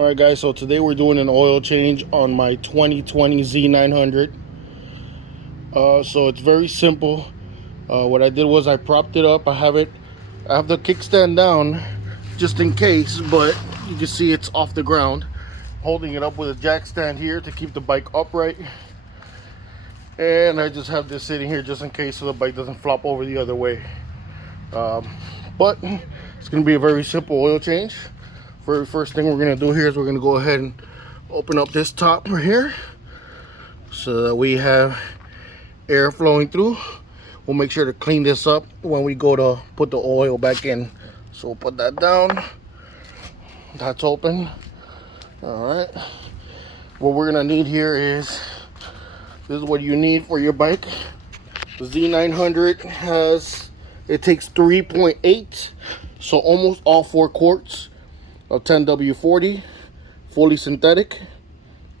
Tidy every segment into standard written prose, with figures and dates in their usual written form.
Alright guys, so today we're doing an oil change on my 2020 Z900. So it's very simple. What I did was I propped it up. I have the kickstand down just in case, but you can see it's off the ground. Holding it up with a jack stand here to keep the bike upright. And I just have this sitting here just in case so the bike doesn't flop over the other way. But it's going to be a very simple oil change. Very first thing we're going to do here is we're going to go ahead and open up this top right here so that we have air flowing through. We'll make sure to clean this up when we go to put the oil back in. So we'll put that down. That's open. Alright. What we're going to need here is, this is what you need for your bike. The Z900 it takes 3.8, so almost all 4 quarts of 10W40 fully synthetic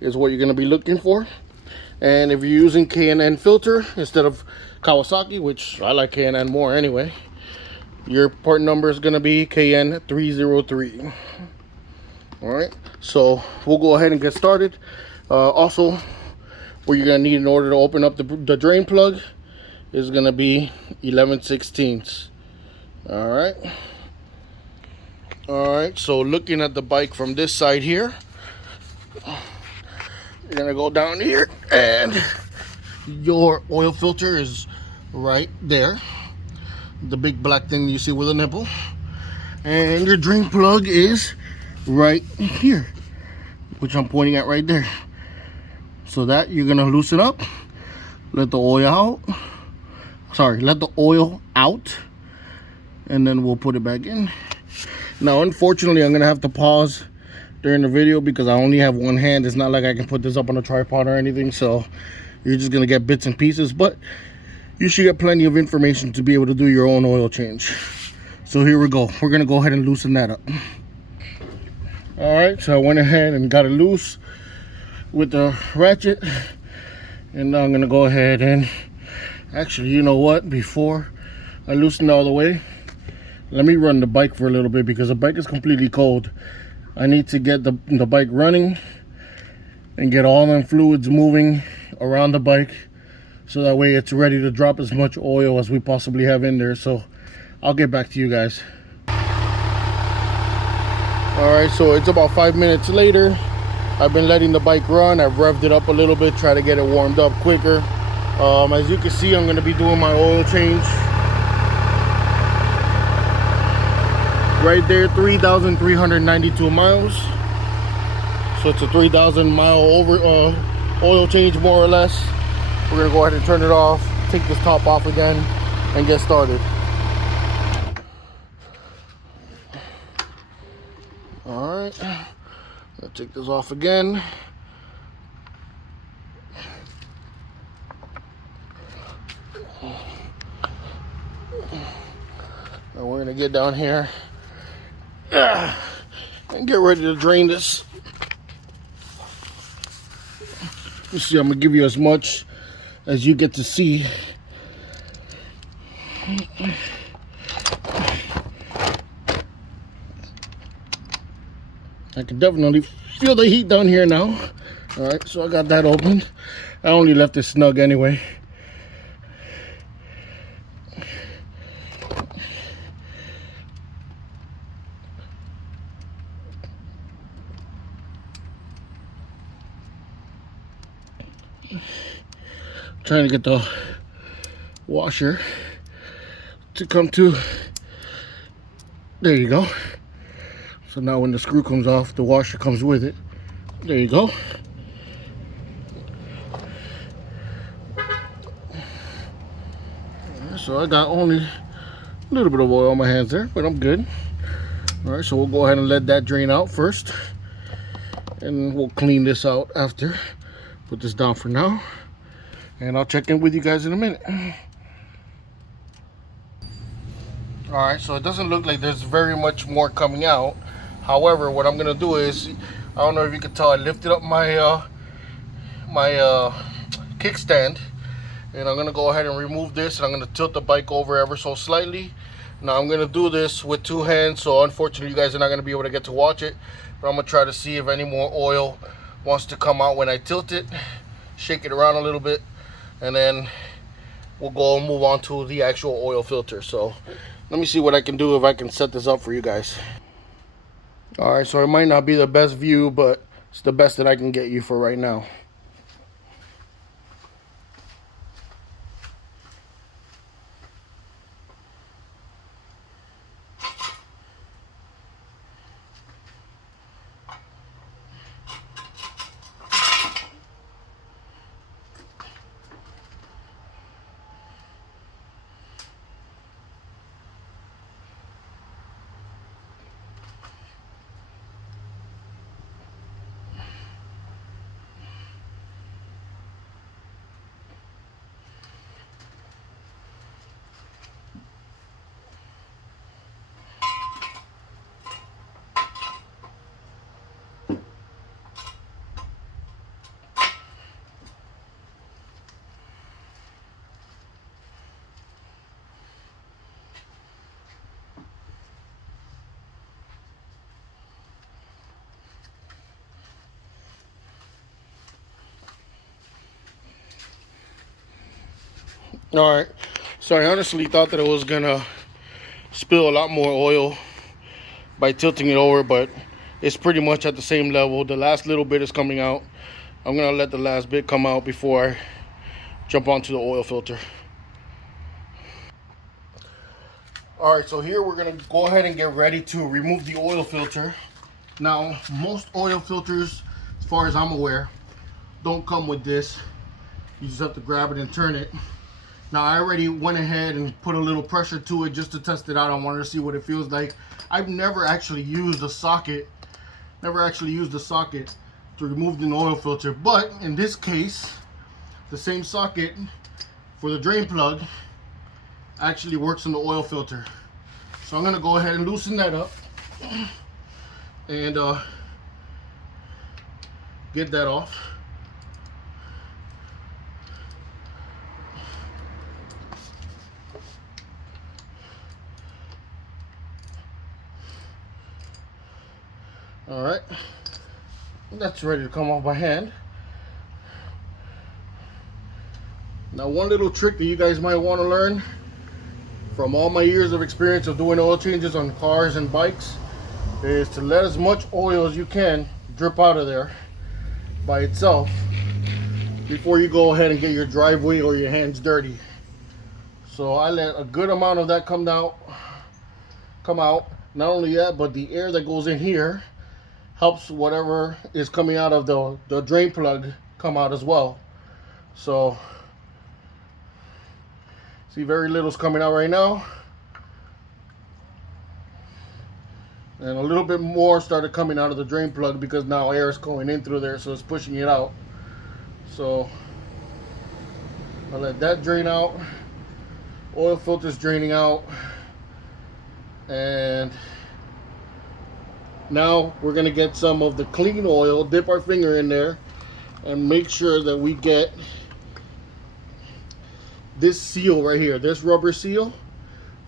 is what you're going to be looking for. And if you're using K&N filter instead of Kawasaki, which I like K&N more anyway, your part number is going to be KN303. Alright, so we'll go ahead and get started. Also, what you're going to need in order to open up the drain plug is going to be 11/16. Alright. Alright, so looking at the bike from this side here, you're gonna go down here and your oil filter is right there, the big black thing you see with a nipple, and your drain plug is right here, which I'm pointing at right there. So that you're gonna loosen up, let the oil out, and then we'll put it back in. Now, unfortunately, I'm gonna have to pause during the video because I only have one hand. It's not like I can put this up on a tripod or anything, so you're just gonna get bits and pieces, but you should get plenty of information to be able to do your own oil change. So here we go. We're gonna go ahead and loosen that up. All right, so I went ahead and got it loose with the ratchet, and now I'm gonna go ahead and actually, you know what, before I loosen it all the way, let me run the bike for a little bit because the bike is completely cold. I need to get the bike running and get all them fluids moving around the bike so that way it's ready to drop as much oil as we possibly have in there. So I'll get back to you guys. Alright, so it's about 5 minutes later. I've been letting the bike run. I've revved it up a little bit, try to get it warmed up quicker. As you can see, I'm going to be doing my oil change. Right there, 3,392 miles. So it's a 3,000 mile oil change, more or less. We're gonna go ahead and turn it off, take this top off again, and get started. All right, let's take this off again. And we're gonna get down here and get ready to drain this. You see, I'm gonna give you as much as you get to see. I can definitely feel the heat down here now. All right, so I got that open. I only left it snug anyway. Trying to get the washer to come to. There you go. So now when the screw comes off, the washer comes with it. There you go. So I got only a little bit of oil on my hands there, but I'm good. All right, so we'll go ahead and let that drain out first, and we'll clean this out after. Put this down for now, and I'll check in with you guys in a minute. All right, so it doesn't look like there's very much more coming out. However, what I'm gonna do is, I don't know if you can tell, I lifted up my kickstand, and I'm gonna go ahead and remove this, and I'm gonna tilt the bike over ever so slightly, Now I'm gonna do this with two hands, so unfortunately you guys are not gonna be able to get to watch it, but I'm gonna try to see if any more oil wants to come out when I tilt it, shake it around a little bit, and then we'll go and move on to the actual oil filter. So let me see what I can do, if I can set this up for you guys. All right, so it might not be the best view, but it's the best that I can get you for right now. All right, so I honestly thought that it was gonna spill a lot more oil by tilting it over, but it's pretty much at the same level. The last little bit is coming out. I'm gonna let the last bit come out before I jump onto the oil filter. All right, so here we're gonna go ahead and get ready to remove the oil filter. Now, most oil filters, as far as I'm aware, don't come with this. You just have to grab it and turn it. Now, I already went ahead and put a little pressure to it just to test it out. I wanted to see what it feels like. I've never actually used a socket, to remove the oil filter. But in this case, the same socket for the drain plug actually works on the oil filter. So I'm gonna go ahead and loosen that up and get that off. All right, that's ready to come off by hand. Now, one little trick that you guys might want to learn from all my years of experience of doing oil changes on cars and bikes is to let as much oil as you can drip out of there by itself before you go ahead and get your driveway or your hands dirty. So I let a good amount of that come out. Not only that, but the air that goes in here helps whatever is coming out of the drain plug come out as well. So see, very little's coming out right now, and a little bit more started coming out of the drain plug because now air is going in through there, so it's pushing it out. So I'll let that drain out. Oil filter's draining out, and now we're gonna get some of the clean oil, dip our finger in there, and make sure that we get this seal right here, this rubber seal.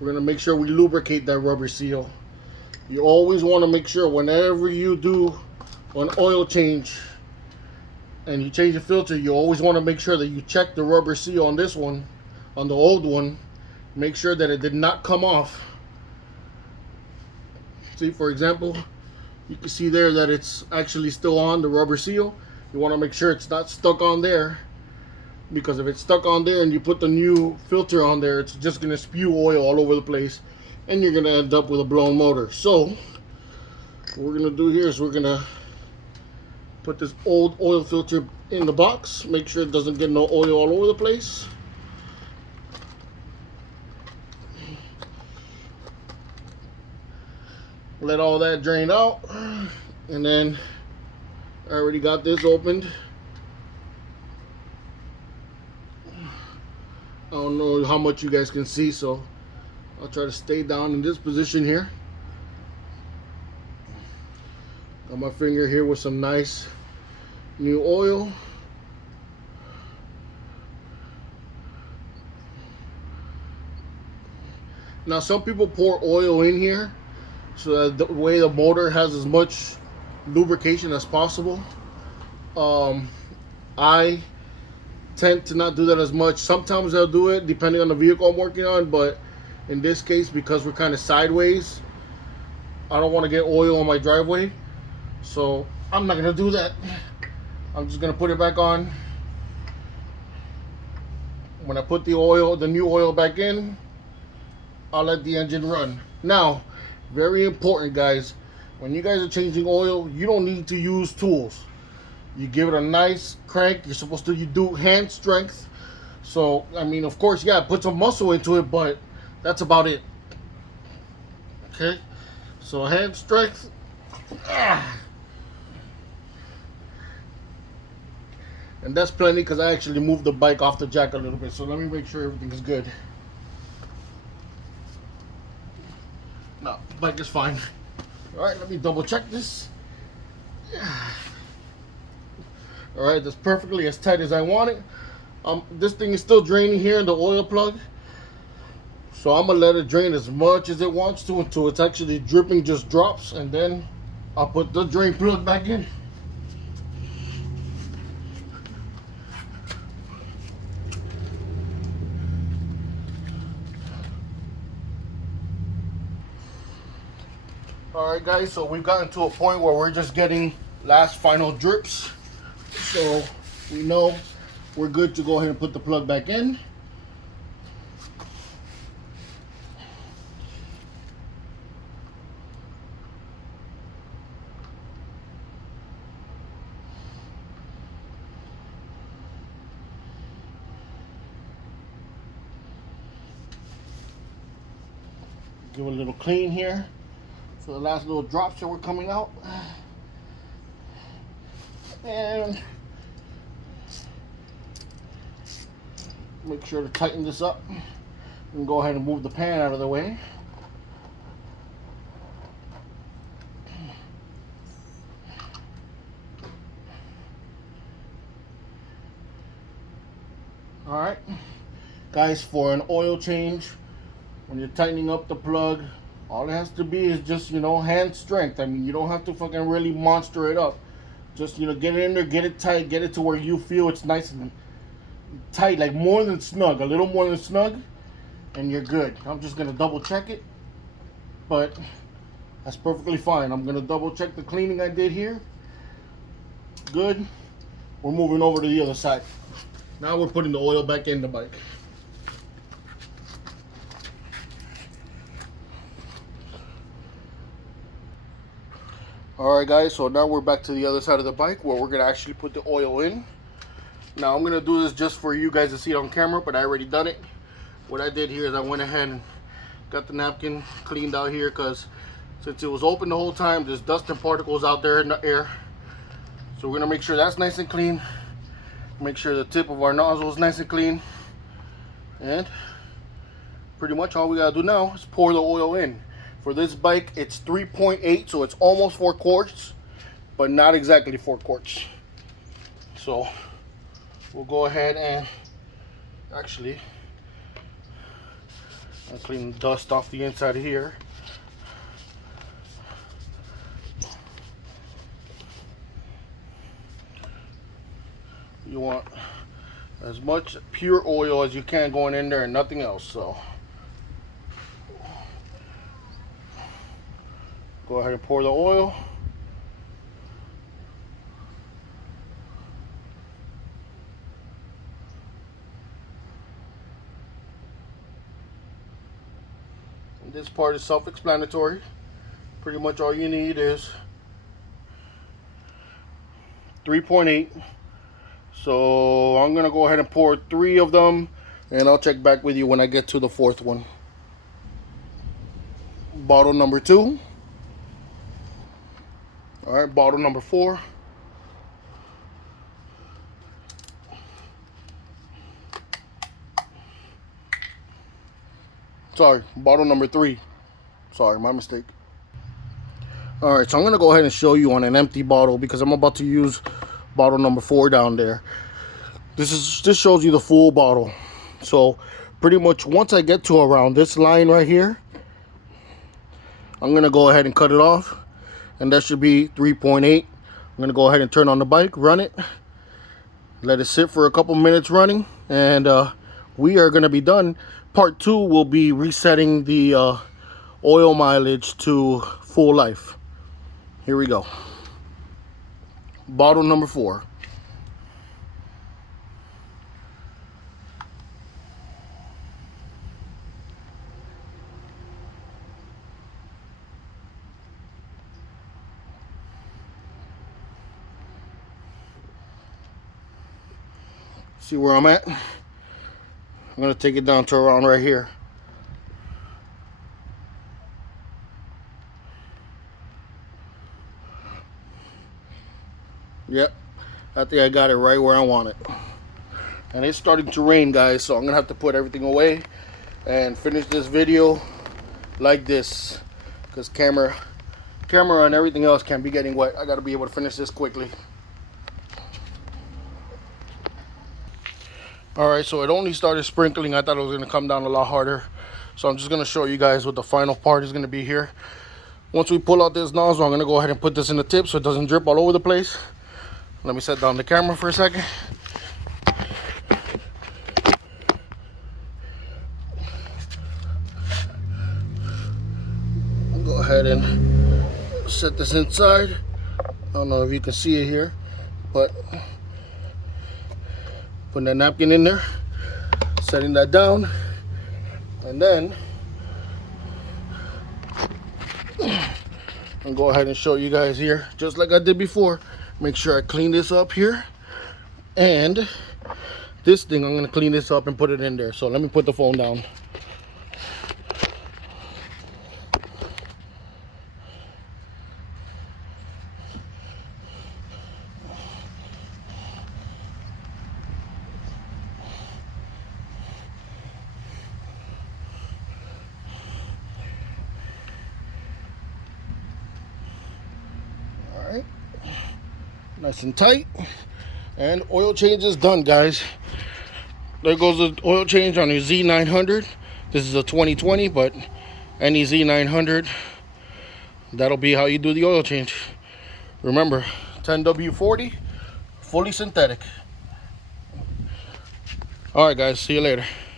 We're gonna make sure we lubricate that rubber seal. You always wanna make sure whenever you do an oil change and you change the filter, you always wanna make sure that you check the rubber seal on this one, on the old one. Make sure that it did not come off. See, for example, you can see there that it's actually still on, the rubber seal. You want to make sure it's not stuck on there, because if it's stuck on there and you put the new filter on there, it's just going to spew oil all over the place and you're going to end up with a blown motor. So what we're going to do here is we're going to put this old oil filter in the box, make sure it doesn't get no oil all over the place. Let all that drain out, and then I already got this opened. I don't know how much you guys can see, so I'll try to stay down in this position here. Got my finger here with some nice new oil. Now some people pour oil in here so that the way the motor has as much lubrication as possible. I tend to not do that as much. Sometimes I'll do it depending on the vehicle I'm working on, but in this case, because we're kind of sideways, I don't want to get oil on my driveway, so I'm not gonna do that. I'm just gonna put it back on. When I put the oil, the new oil back in, I'll let the engine run. Now, very important, guys, when you guys are changing oil, you don't need to use tools. You give it a nice crank. You're supposed to do hand strength. So, I mean, of course, yeah, put some muscle into it, but that's about it. Okay? So, hand strength. And that's plenty because I actually moved the bike off the jack a little bit. So, let me make sure everything is good. No, the bike is fine. Alright, let me double check this. Alright, that's perfectly as tight as I want it. This thing is still draining here in the oil plug. So I'm going to let it drain as much as it wants to until it's actually dripping just drops. And then I'll put the drain plug back in. Alright guys, so we've gotten to a point where we're just getting last final drips. So we know we're good to go ahead and put the plug back in. Give it a little clean here. So the last little drops that were coming out. And make sure to tighten this up and go ahead and move the pan out of the way. Alright guys, for an oil change, when you're tightening up the plug, all it has to be is just, you know, hand strength. I mean, you don't have to fucking really monster it up. Just, you know, get it in there, get it tight, get it to where you feel it's nice and tight, like more than snug, a little more than snug, and you're good. I'm just gonna double check it, but that's perfectly fine. I'm gonna double check the cleaning I did here. Good. We're moving over to the other side. Now we're putting the oil back in the bike. Alright guys, so now we're back to the other side of the bike where we're going to actually put the oil in. Now I'm going to do this just for you guys to see it on camera, but I already done it. What I did here is I went ahead and got the napkin cleaned out here because since it was open the whole time, there's dust and particles out there in the air. So we're going to make sure that's nice and clean. Make sure the tip of our nozzle is nice and clean. And pretty much all we got to do now is pour the oil in. For this bike, it's 3.8, so it's almost 4 quarts, but not exactly 4 quarts. So we'll go ahead and actually I'll clean the dust off the inside of here. You want as much pure oil as you can going in there and nothing else. So go ahead and pour the oil. And this part is self-explanatory. Pretty much all you need is 3.8. So I'm gonna go ahead and pour 3 of them, and I'll check back with you when I get to the 4th one. Bottle number 2. All right, bottle number 4. Sorry, bottle number 3. Sorry, my mistake. All right, so I'm gonna go ahead and show you on an empty bottle because I'm about to use bottle number 4 down there. This shows you the full bottle. So pretty much once I get to around this line right here, I'm gonna go ahead and cut it off, and that should be 3.8. I'm gonna go ahead and turn on the bike, run it, let it sit for a couple minutes running, and we are gonna be done. Part 2 will be resetting the oil mileage to full life. Here we go. Bottle number 4. See where I'm at? I'm gonna take it down to around right here. Yep, I think I got it right where I want it. And it's starting to rain, guys, so I'm gonna have to put everything away and finish this video like this, because camera and everything else can be getting wet. I gotta be able to finish this quickly. Alright, so it only started sprinkling. I thought it was gonna come down a lot harder, so I'm just gonna show you guys what the final part is gonna be here. Once we pull out this nozzle, I'm gonna go ahead and put this in the tip so it doesn't drip all over the place. Let me set down the camera for a second. I'll go ahead and set this inside. I don't know if you can see it here, but putting that napkin in there, setting that down, and then I'll go ahead and show you guys here, just like I did before. Make sure I clean this up here, and this thing I'm gonna clean this up and put it in there. So let me put the phone down. Nice and tight, and oil change is done, guys. There goes the oil change on your Z900. This is a 2020, but any Z900, that'll be how you do the oil change. Remember, 10W40, fully synthetic. All right, guys, see you later.